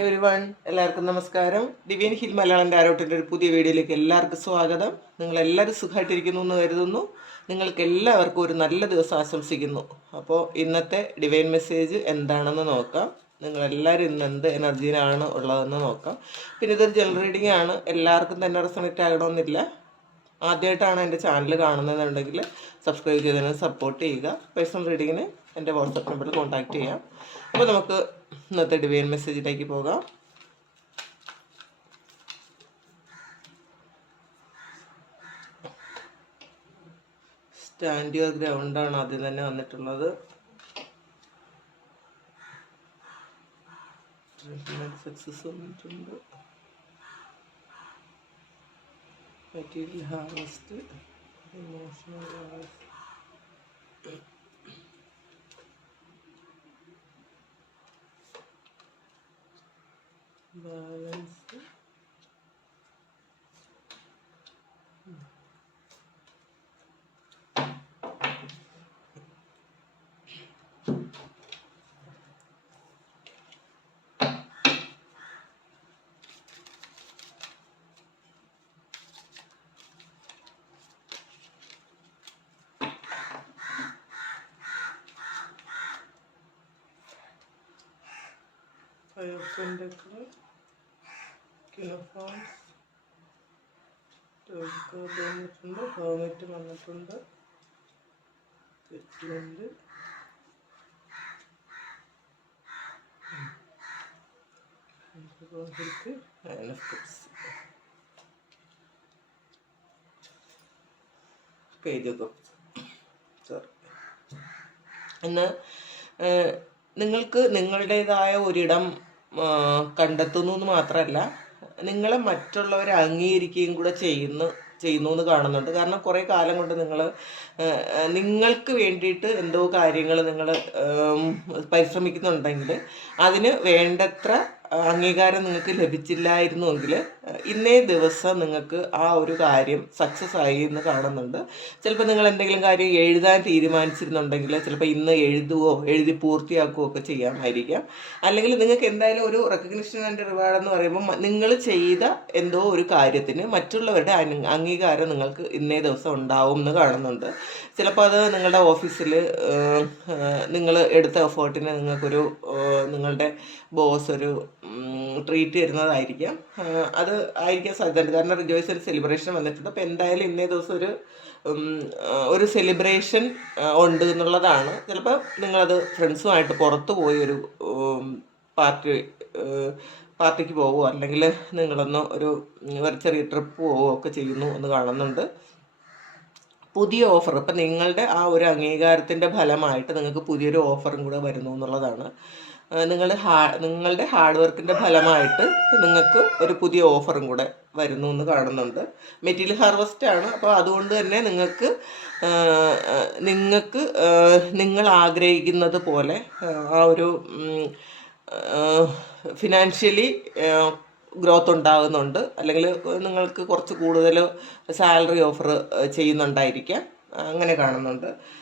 Hi one എല്ലാവർക്കും നമസ്കാരം. Deviant hill Malayalam ഡയറക്ടറിന്റെ ഒരു പുതിയ വീഡിയോയിലേക്ക് എല്ലാവർക്കും സ്വാഗതം. നിങ്ങളെല്ലാവരും സുഖമായിട്ടിരിക്കുന്നു എന്ന് കരുതുന്നു. നിങ്ങൾക്ക് എല്ലാവർക്കും ഒരു നല്ല ദിവസം ആശംസിക്കുന്നു. അപ്പോൾ ഇന്നത്തെ ഡിവൈൻ മെസ്സേജ് എന്താണെന്ന് നോക്കാം. നിങ്ങളെല്ലാവരും ഇന്ന് എന്ത് എനർജിയിലാണ് ഉള്ളതെന്ന് നോക്കാം. പിന്നെ ഇതൊരു ജനറൽ റീഡിംഗ് ആണ്. എല്ലാവർക്കും തന്നെ റെസണേറ്റ് ആകണമെന്നില്ല. ആദ്യമായിട്ടാണ് എന്റെ ചാനൽ കാണുന്നതെന്നുണ്ടെങ്കിൽ സബ്സ്ക്രൈബ് ചെയ്തതിന് സപ്പോർട്ട് ചെയ്യുക. പേഴ്സണൽ റീഡിങ്ങിന് എന്റെ വാട്സപ്പ് നമ്പറിൽ കോൺടാക്റ്റ് ചെയ്യാം. അപ്പോൾ നമുക്ക് ഇന്നത്തെ ഡിവൈൻ മെസ്സേജിലേക്ക് പോകാം. സ്റ്റാൻഡ് യുവർ ഗ്രൗണ്ടാണ് ആദ്യം തന്നെ വന്നിട്ടുള്ളത്. സക്സസ് വന്നിട്ടുണ്ട്. Material harvest emotional harvest bağlamıştım. Ayaklarını da kılar. വന്നിട്ടുണ്ട് ഹോമിറ്റ് വന്നിട്ടുണ്ട് judgment nine of cups page of cups sorry ഇന്ന് നിങ്ങൾക്ക് നിങ്ങളുടേതായ ഒരിടം കണ്ടെത്തുന്നു എന്ന് മാത്രമല്ല നിങ്ങളെ മറ്റുള്ളവർ അംഗീകരിക്കുകയും കൂടെ ചെയ്യുന്നു ചെയ്യുന്നു എന്ന് കാണുന്നുണ്ട്. കാരണം കുറേ കാലം കൊണ്ട് നിങ്ങൾ നിങ്ങൾക്ക് വേണ്ടിയിട്ട് എന്തോ കാര്യങ്ങൾ നിങ്ങൾ പരിശ്രമിക്കുന്നുണ്ടെങ്കിൽ അതിന് വേണ്ടത്ര അംഗീകാരം നിങ്ങൾക്ക് ലഭിച്ചില്ലായിരുന്നുവെങ്കിൽ ഇന്നേ ദിവസം നിങ്ങൾക്ക് ആ ഒരു കാര്യം സക്സസ് ആയി എന്ന് കാണുന്നുണ്ട്. ചിലപ്പോൾ നിങ്ങൾ എന്തെങ്കിലും കാര്യം എഴുതാൻ തീരുമാനിച്ചിരുന്നുണ്ടെങ്കിൽ ചിലപ്പോൾ ഇന്ന് എഴുതുവോ എഴുതി പൂർത്തിയാക്കുകയോ ഒക്കെ ചെയ്യാമായിരിക്കാം. അല്ലെങ്കിൽ നിങ്ങൾക്ക് എന്തായാലും ഒരു റെക്കഗ്നിഷൻ ആൻഡ് റിവാർഡ് എന്ന് പറയുമ്പോൾ നിങ്ങൾ ചെയ്ത എന്തോ ഒരു കാര്യത്തിന് മറ്റുള്ളവരുടെ അംഗീകാരം നിങ്ങൾക്ക് ഇന്നേ ദിവസം ഉണ്ടാവും എന്ന് കാണുന്നുണ്ട്. ചിലപ്പോൾ അത് നിങ്ങളുടെ ഓഫീസിൽ നിങ്ങൾ എടുത്ത എഫേർട്ടിന് നിങ്ങൾക്കൊരു നിങ്ങളുടെ ബോസ് ഒരു ട്രീറ്റ് തരുന്നതായിരിക്കാം. അത് ആയിരിക്കാൻ സാധ്യത കാരണം റിജോയ്സ് ഒരു സെലിബ്രേഷൻ വന്നിട്ടുണ്ട്. അപ്പോൾ എന്തായാലും ഇന്നേ ദിവസം ഒരു ഒരു സെലിബ്രേഷൻ ഉണ്ട് എന്നുള്ളതാണ്. ചിലപ്പോൾ നിങ്ങളത് ഫ്രണ്ട്സുമായിട്ട് പുറത്തു പോയി ഒരു പാർട്ടി പാർട്ടിക്ക് പോവുക അല്ലെങ്കിൽ നിങ്ങളൊന്ന് ഒരു ചെറിയ ട്രിപ്പ് പോവുകയോ ഒക്കെ ചെയ്യുന്നു എന്ന് കാണുന്നുണ്ട്. പുതിയ ഓഫർ. ഇപ്പം നിങ്ങളുടെ ആ ഒരു അംഗീകാരത്തിന്റെ ഫലമായിട്ട് നിങ്ങൾക്ക് പുതിയൊരു ഓഫറും കൂടെ വരുന്നു എന്നുള്ളതാണ്. നിങ്ങളുടെ ഹാ നിങ്ങളുടെ ഹാർഡ് വർക്കിന്റെ ഫലമായിട്ട് നിങ്ങൾക്ക് ഒരു പുതിയ ഓഫറും കൂടെ വരുന്നു എന്ന് കാണുന്നുണ്ട്. മെറ്റീരിയൽ ഹാർവസ്റ്റ് ആണ്. അപ്പോൾ അതുകൊണ്ട് തന്നെ നിങ്ങൾക്ക് നിങ്ങൾക്ക് നിങ്ങൾ ആഗ്രഹിക്കുന്നത് പോലെ ആ ഒരു ഫിനാൻഷ്യലി ഗ്രോത്ത് ഉണ്ടാകുന്നുണ്ട്. അല്ലെങ്കിൽ നിങ്ങൾക്ക് കുറച്ച് കൂടുതൽ സാലറി ഓഫർ ചെയ്യുന്നുണ്ടായിരിക്കാം. അങ്ങനെ കാണുന്നുണ്ട്.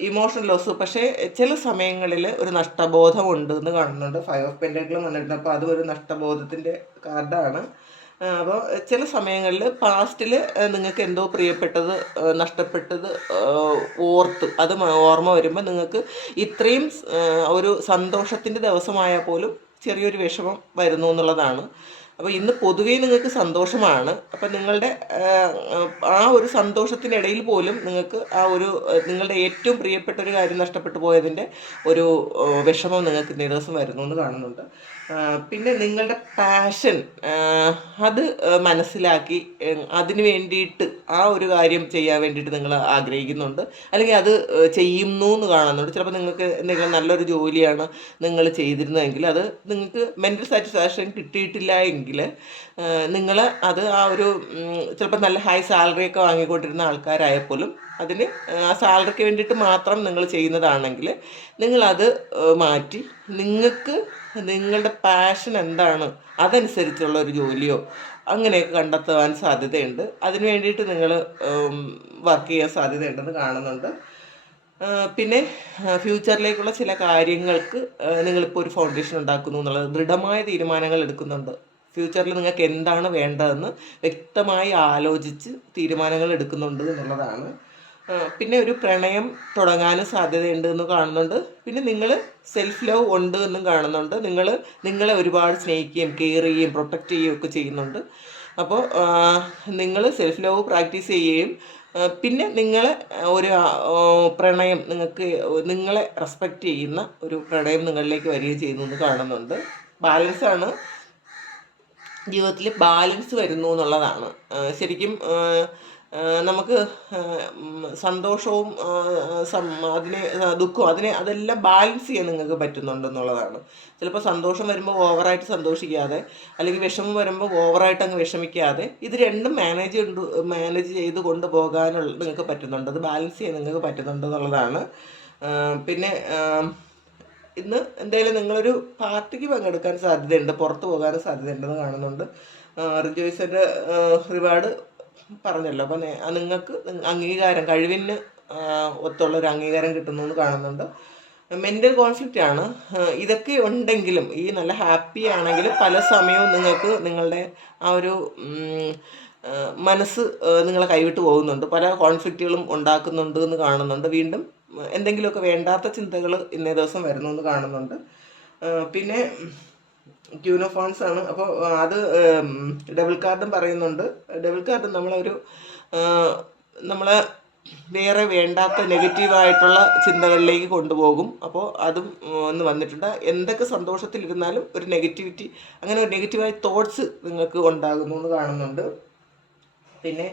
ഇമോഷണൽ ലോസ് പക്ഷേ ചില സമയങ്ങളിൽ ഒരു നഷ്ടബോധമുണ്ട് എന്ന് കാണുന്നുണ്ട്. ഫൈവ് ഓഫ് പെൻഡക്കിളും വന്നിട്ടുണ്ട് അപ്പോൾ അതും ഒരു നഷ്ടബോധത്തിന്റെ കാർഡാണ്. അപ്പോൾ ചില സമയങ്ങളിൽ പാസ്റ്റിൽ നിങ്ങൾക്ക് എന്തോ പ്രിയപ്പെട്ടത് നഷ്ടപ്പെട്ടത് ഓർത്ത് അത് ഓർമ്മ വരുമ്പോൾ നിങ്ങൾക്ക് ഇത്രയും ഒരു സന്തോഷത്തിന്റെ ദിവസമായാൽ പോലും ചെറിയൊരു വിഷമം വരുന്നു എന്നുള്ളതാണ്. അപ്പോൾ ഇന്ന് പൊതുവേ നിങ്ങൾക്ക് സന്തോഷമാണ്. അപ്പം നിങ്ങളുടെ ആ, ഒരു സന്തോഷത്തിനിടയിൽ പോലും നിങ്ങൾക്ക് ആ ഒരു നിങ്ങളുടെ ഏറ്റവും പ്രിയപ്പെട്ട ഒരു കാര്യം നഷ്ടപ്പെട്ടു പോയതിന്റെ ഒരു വിഷമം നിങ്ങൾക്ക് ഇന്നേ ദിവസം വരുന്നു എന്ന് കാണുന്നുണ്ട്. പിന്നെ നിങ്ങളുടെ പാഷൻ അത് മനസ്സിലാക്കി അതിന് വേണ്ടിയിട്ട് ആ ഒരു കാര്യം ചെയ്യാൻ വേണ്ടിയിട്ട് നിങ്ങൾ ആഗ്രഹിക്കുന്നുണ്ട്. അല്ലെങ്കിൽ അത് ചെയ്യുന്നു എന്ന് കാണുന്നുണ്ട്. ചിലപ്പോൾ നിങ്ങൾക്ക് എന്തെങ്കിലും നല്ലൊരു ജോലിയാണ് നിങ്ങൾ ചെയ്തിരുന്നതെങ്കിൽ അത് നിങ്ങൾക്ക് മെന്റൽ സാറ്റിസ്ഫാക്ഷൻ കിട്ടിയിട്ടില്ല എങ്കിൽ നിങ്ങൾ അത് ആ ഒരു ചിലപ്പോൾ നല്ല ഹൈ സാലറി ഒക്കെ വാങ്ങിക്കൊണ്ടിരുന്ന ആൾക്കാരായ പോലും അതിന് ആ സാലറിക്ക് വേണ്ടിയിട്ട് മാത്രം നിങ്ങൾ ചെയ്യുന്നതാണെങ്കിൽ നിങ്ങളത് മാറ്റി നിങ്ങൾക്ക് നിങ്ങളുടെ പാഷൻ എന്താണ് അതനുസരിച്ചുള്ള ഒരു ജോലിയോ അങ്ങനെയൊക്കെ കണ്ടെത്തുവാൻ സാധ്യതയുണ്ട്. അതിന് വേണ്ടിയിട്ട് നിങ്ങൾ വർക്ക് ചെയ്യാൻ സാധ്യതയുണ്ടെന്ന് കാണുന്നുണ്ട്. പിന്നെ ഫ്യൂച്ചറിലേക്കുള്ള ചില കാര്യങ്ങൾക്ക് നിങ്ങളിപ്പോൾ ഒരു ഫൗണ്ടേഷൻ ഉണ്ടാക്കുന്നു എന്നുള്ളത് ദൃഢമായ തീരുമാനങ്ങൾ എടുക്കുന്നുണ്ട്. ഫ്യൂച്ചറിൽ നിങ്ങൾക്ക് എന്താണ് വേണ്ടതെന്ന് വ്യക്തമായി ആലോചിച്ച് തീരുമാനങ്ങൾ എടുക്കുന്നുണ്ട് എന്നുള്ളതാണ്. പിന്നെ ഒരു പ്രണയം തുടങ്ങാനും സാധ്യതയുണ്ട് എന്ന് കാണുന്നുണ്ട്. പിന്നെ നിങ്ങൾ സെൽഫ് ലവ് ഉണ്ട് എന്നും കാണുന്നുണ്ട്. നിങ്ങൾ നിങ്ങളെ ഒരുപാട് സ്നേഹിക്കുകയും കെയർ ചെയ്യുകയും പ്രൊട്ടക്റ്റ് ചെയ്യുകയും ഒക്കെ ചെയ്യുന്നുണ്ട്. അപ്പോൾ നിങ്ങൾ സെൽഫ് ലവ് പ്രാക്ടീസ് ചെയ്യുകയും പിന്നെ നിങ്ങൾ ഒരു പ്രണയം നിങ്ങൾക്ക് നിങ്ങളെ റെസ്പെക്റ്റ് ചെയ്യുന്ന ഒരു പ്രണയം നിങ്ങളിലേക്ക് വരികയും ചെയ്യുന്നു എന്ന് കാണുന്നുണ്ട്. ബാലൻസാണ് ജീവിതത്തിൽ ബാലൻസ് വരുന്നു എന്നുള്ളതാണ്. ശരിക്കും നമുക്ക് സന്തോഷവും അതിനെ ദുഃഖവും അതിനെ അതെല്ലാം ബാലൻസ് ചെയ്യാൻ നിങ്ങൾക്ക് പറ്റുന്നുണ്ടെന്നുള്ളതാണ് ചിലപ്പോൾ സന്തോഷം വരുമ്പോൾ ഓവറായിട്ട് സന്തോഷിക്കാതെ അല്ലെങ്കിൽ വിഷമം വരുമ്പോൾ ഓവറായിട്ട് അങ്ങ് വിഷമിക്കാതെ ഇത് രണ്ടും മാനേജ് മാനേജ് ചെയ്ത് കൊണ്ടുപോകാനുള്ള നിങ്ങൾക്ക് പറ്റുന്നുണ്ട്. അത് ബാലൻസ് ചെയ്യാൻ നിങ്ങൾക്ക് പറ്റുന്നുണ്ടെന്നുള്ളതാണ് പിന്നെ ഇന്ന് എന്തായാലും നിങ്ങളൊരു പാർട്ടിക്ക് പങ്കെടുക്കാൻ സാധ്യതയുണ്ട് പുറത്ത് പോകാനും സാധ്യതയുണ്ടെന്ന് കാണുന്നുണ്ട്. റിജോയ്സിന്റെ റിവാർഡ് പറഞ്ഞല്ലോ. അപ്പം നിങ്ങൾക്ക് അംഗീകാരം കഴിവിന് ഒത്തുള്ള ഒരു അംഗീകാരം കിട്ടുന്നു എന്ന് കാണുന്നുണ്ട്. മെന്റൽ കോൺഫ്ലിക്റ്റ് ആണ്. ഇതൊക്കെ ഉണ്ടെങ്കിലും ഈ നല്ല ഹാപ്പി ആണെങ്കിൽ പല സമയവും നിങ്ങൾക്ക് നിങ്ങളുടെ ആ ഒരു മനസ്സ് നിങ്ങളെ കൈവിട്ട് പോകുന്നുണ്ട്. പല കോൺഫ്ലിക്റ്റുകളും ഉണ്ടാക്കുന്നുണ്ട് എന്ന് കാണുന്നുണ്ട്. വീണ്ടും എന്തെങ്കിലുമൊക്കെ വേണ്ടാത്ത ചിന്തകൾ ഇന്നേ ദിവസം വരുന്നു എന്ന് കാണുന്നുണ്ട് പിന്നെ ക്യൂനോഫോൺസ് ആണ്. അപ്പോൾ അത് ഡബിൾ കാർഡും പറയുന്നുണ്ട്. ഡബിൾ കാർഡ് നമ്മളൊരു നമ്മളെ വേറെ വേണ്ടാത്ത നെഗറ്റീവായിട്ടുള്ള ചിന്തകളിലേക്ക് കൊണ്ടുപോകും. അപ്പോൾ അതും ഒന്ന് വന്നിട്ടുണ്ട്. എന്തൊക്കെ സന്തോഷത്തിലിരുന്നാലും ഒരു നെഗറ്റിവിറ്റി അങ്ങനെ ഒരു നെഗറ്റീവായ തോട്ട്സ് നിങ്ങൾക്ക് ഉണ്ടാകുന്നു എന്ന് കാണുന്നുണ്ട്. പിന്നെ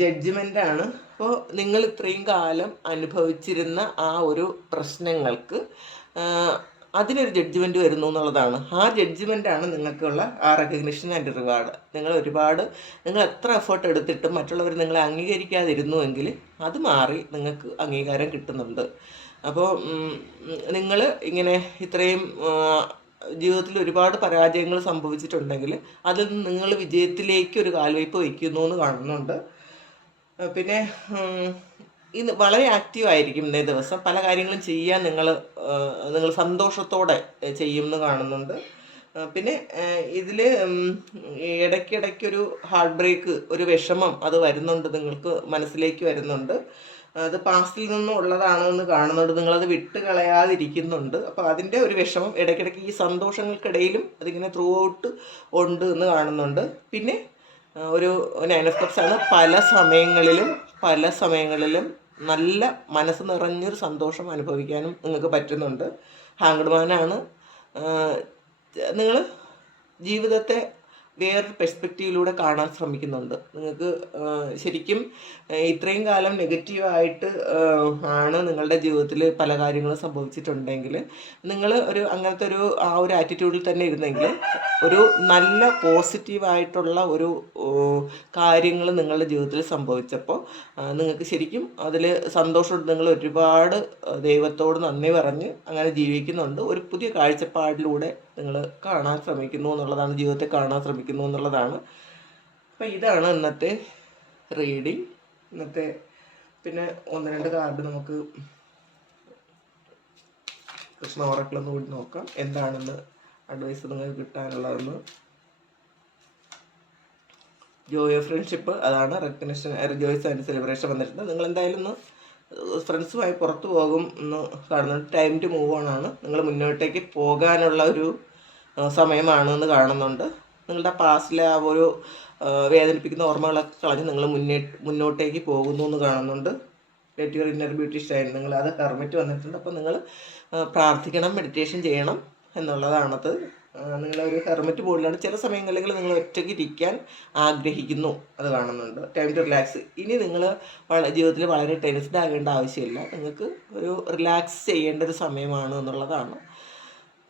ജഡ്ജ്മെന്റ് ആണ്. അപ്പോൾ നിങ്ങൾ ഇത്രയും കാലം അനുഭവിച്ചിരുന്ന ആ ഒരു പ്രശ്നങ്ങൾക്ക് അതിനൊരു ജഡ്ജ്മെന്റ് വരുന്നു എന്നുള്ളതാണ്. ആ ജഡ്ജ്മെന്റ് ആണ് നിങ്ങൾക്കുള്ള ആ റെക്കഗ്നിഷൻ ആൻഡ് റിവാർഡ് നിങ്ങൾ ഒരുപാട് നിങ്ങൾ എത്ര എഫേർട്ട് എടുത്തിട്ടും മറ്റുള്ളവർ നിങ്ങളെ അംഗീകരിക്കാതിരുന്നുവെങ്കിൽ അത് മാറി നിങ്ങൾക്ക് അംഗീകാരം കിട്ടുന്നുണ്ട്. അപ്പോൾ നിങ്ങൾ ഇങ്ങനെ ഇത്രയും ജീവിതത്തിൽ ഒരുപാട് പരാജയങ്ങൾ സംഭവിച്ചിട്ടുണ്ടെങ്കിൽ അതിൽ നിന്ന് നിങ്ങൾ വിജയത്തിലേക്ക് ഒരു കാൽവയ്പ് വയ്ക്കുന്നു എന്ന് കാണുന്നുണ്ട്. പിന്നെ ഇന്ന് വളരെ ആക്റ്റീവ് ആയിരിക്കും ഇന്നേ ദിവസം. പല കാര്യങ്ങളും ചെയ്യാൻ നിങ്ങൾ നിങ്ങൾ സന്തോഷത്തോടെ ചെയ്യുമെന്ന് കാണുന്നുണ്ട്. പിന്നെ ഇതിൽ ഇടയ്ക്കിടയ്ക്കൊരു ഹാർട്ട് ബ്രേക്ക് ഒരു വിഷമം അത് വരുന്നുണ്ട് നിങ്ങൾക്ക് മനസ്സിലേക്ക് വരുന്നുണ്ട്. അത് പാസ്റ്റിൽ നിന്നും ഉള്ളതാണെന്ന് കാണുന്നുണ്ട്. നിങ്ങളത് വിട്ട് കളയാതിരിക്കുന്നുണ്ട്. അപ്പോൾ അതിന്റെ ഒരു വിഷമം ഇടയ്ക്കിടയ്ക്ക് ഈ സന്തോഷങ്ങൾക്കിടയിലും അതിങ്ങനെ ത്രൂ ഔട്ട് ഉണ്ട് എന്ന് കാണുന്നുണ്ട്. പിന്നെ ഒരു നയൻ ഓഫ് കപ്സ് ആണ്. പല സമയങ്ങളിലും പല സമയങ്ങളിലും നല്ല മനസ്സ് നിറഞ്ഞൊരു സന്തോഷം അനുഭവിക്കാനും നിങ്ങൾക്ക് പറ്റുന്നുണ്ട്. ഹാങ്ഡ്മാനാണ് നിങ്ങൾ ജീവിതത്തെ വേറൊരു പെർസ്പെക്റ്റീവിലൂടെ കാണാൻ ശ്രമിക്കുന്നുണ്ട്. നിങ്ങൾക്ക് ശരിക്കും ഇത്രയും കാലം നെഗറ്റീവായിട്ട് ആണ് നിങ്ങളുടെ ജീവിതത്തിൽ പല കാര്യങ്ങളും സംഭവിച്ചിട്ടുണ്ടെങ്കിൽ നിങ്ങൾ ഒരു അങ്ങനത്തെ ഒരു ആ ഒരു ആറ്റിറ്റ്യൂഡിൽ തന്നെ ഇരുന്നെങ്കിൽ ഒരു നല്ല പോസിറ്റീവായിട്ടുള്ള ഒരു കാര്യങ്ങൾ നിങ്ങളുടെ ജീവിതത്തിൽ സംഭവിച്ചപ്പോൾ നിങ്ങൾക്ക് ശരിക്കും അതിൽ സന്തോഷമുണ്ട്. നിങ്ങൾ ഒരുപാട് ദൈവത്തോട് നന്ദി പറഞ്ഞ് അങ്ങനെ ജീവിക്കുന്നുണ്ട്. ഒരു പുതിയ കാഴ്ചപ്പാടിലൂടെ നിങ്ങൾ കാണാൻ ശ്രമിക്കുന്നു എന്നുള്ളതാണ് ജീവിതത്തെ കാണാൻ ശ്രമിക്കുന്നു എന്നുള്ളതാണ്. അപ്പം ഇതാണ് ഇന്നത്തെ റീഡിങ് ഇന്നത്തെ പിന്നെ ഒന്ന് രണ്ട് കാർഡ് നമുക്ക് കൃഷ്ണ ഓറക്കളെന്ന് കൂടി നോക്കാം. എന്താണെന്ന് അഡ്വൈസ് നിങ്ങൾക്ക് കിട്ടാനുള്ളതെന്ന്. ജോയ് ഫ്രണ്ട്ഷിപ്പ് അതാണ് റെക്കഗ്നേഷൻ ജോയ്സ് ആൻഡ് സെലിബ്രേഷൻ വന്നിട്ടുണ്ട് നിങ്ങൾ എന്തായാലും ഒന്ന് ഫ്രണ്ട്സുമായി പുറത്തു പോകും എന്ന് കാണുന്നുണ്ട് ടൈം ടു മൂവ് ഓൺ ആണ്. നിങ്ങൾ മുന്നോട്ടേക്ക് പോകാനുള്ള ഒരു സമയമാണ് എന്ന് കാണുന്നുണ്ട്. നിങ്ങളുടെ പാസ്റ്റിലെ ആ ഒരു വേദനിപ്പിക്കുന്ന ഓർമ്മകളൊക്കെ കളഞ്ഞ് നിങ്ങൾ മുന്നേ മുന്നോട്ടേക്ക് പോകുന്നു എന്ന് കാണുന്നുണ്ട്. Let your inner beauty shine നിങ്ങൾ അത് കർമ്മിറ്റ് വന്നിട്ടുണ്ട്. അപ്പോൾ നിങ്ങൾ പ്രാർത്ഥിക്കണം മെഡിറ്റേഷൻ ചെയ്യണം എന്നുള്ളതാണത്. നിങ്ങൾ ഒരു ഹെർമറ്റ് ബോർഡിലാണ് ചില സമയങ്ങളിൽ നിങ്ങൾ ഒറ്റയ്ക്ക് ഇരിക്കാൻ ആഗ്രഹിക്കുന്നു അത് കാണുന്നുണ്ട്. ടൈം ടു റിലാക്സ് ഇനി നിങ്ങൾ ജീവിതത്തിൽ വളരെ ടെൻസ്ഡ് ആകേണ്ട ആവശ്യമില്ല. നിങ്ങൾക്ക് ഒരു റിലാക്സ് ചെയ്യേണ്ട ഒരു സമയമാണ് എന്നുള്ളതാണ്.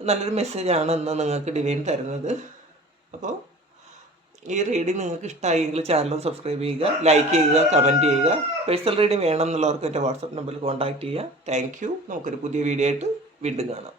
നല്ലൊരു മെസ്സേജാണ് ഇന്ന് നിങ്ങൾക്ക് ഡിവൈൻ തരുന്നത്. അപ്പോൾ ഈ റീഡിങ് നിങ്ങൾക്ക് ഇഷ്ടമായെങ്കിൽ ചാനൽ സബ്സ്ക്രൈബ് ചെയ്യുക ലൈക്ക് ചെയ്യുക കമന്റ് ചെയ്യുക. പേഴ്സണൽ റീഡിങ് വേണം എന്നുള്ളവർക്ക് എന്റെ വാട്സപ്പ് നമ്പറിൽ കോൺടാക്റ്റ് ചെയ്യുക. താങ്ക് യു നമുക്കൊരു പുതിയ വീഡിയോ ആയിട്ട് വീണ്ടും കാണാം.